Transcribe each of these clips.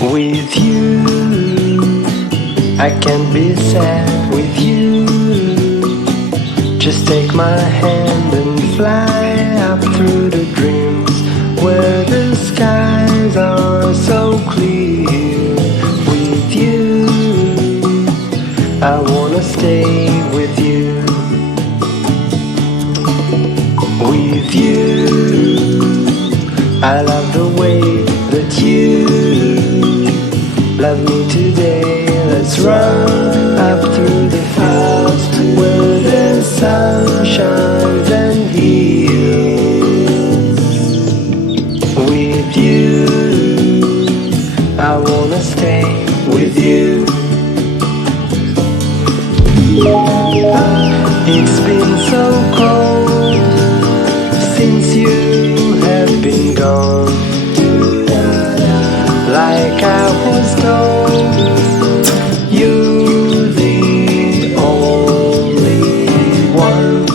With you, I can't be sad with you. Just take my hand and fly up through the dreams where the skies are so clear. With you, I wanna stay with you. With you, I love the way that you love me today. Let's run up through the fields where the sun shines and heals. With you, I wanna stay with you. It's been so cold since you have been gone. Like I was told, you're the only one.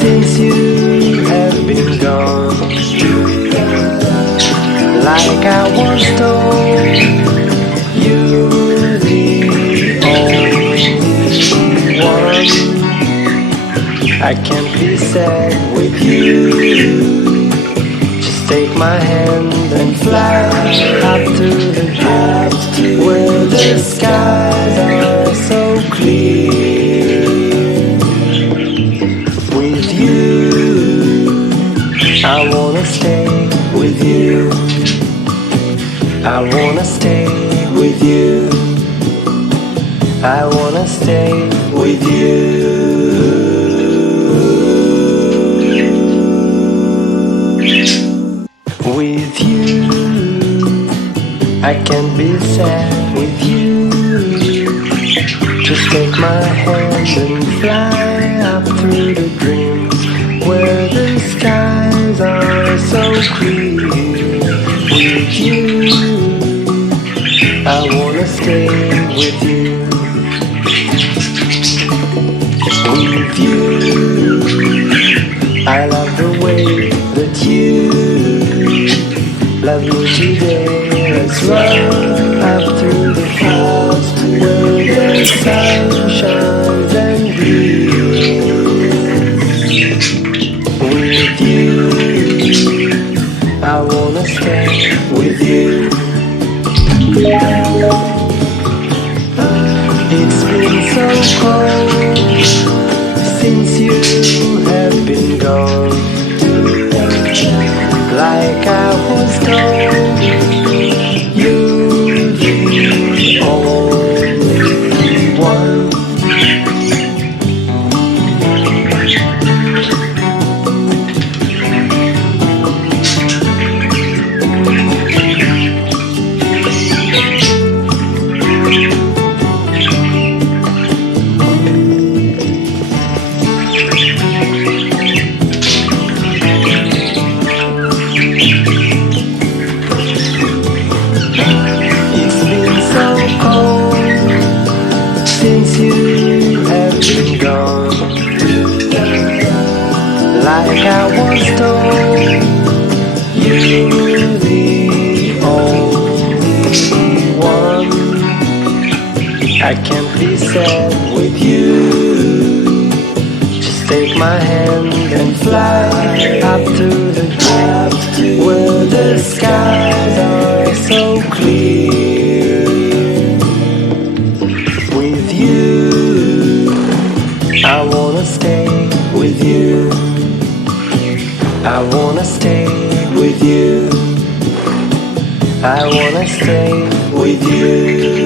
Since you have been gone, like I was told, you're the only one. I can't be sad with you. Just take my hand and fly up to the clouds where the skies are so clear. With you, I wanna stay with you. I wanna stay with you. I wanna stay with you. With you, I can't be sad with you. Just take my hand and fly up through the dreams where the skies are so clear. With you, I wanna stay with you. With you, I love the way that you love me today. Let's run up through the clouds where the sun shines and heals. With you, I wanna stay with you. It's been so cold since you have been gone. Like I was told, you're the only one. Since you have been gone, like I was told, you're the only one. I can't be sad with you. Just take my hand and fly up to the clouds where the skies are so clear. With you, I wanna stay with you. I wanna stay with you. I wanna stay with you.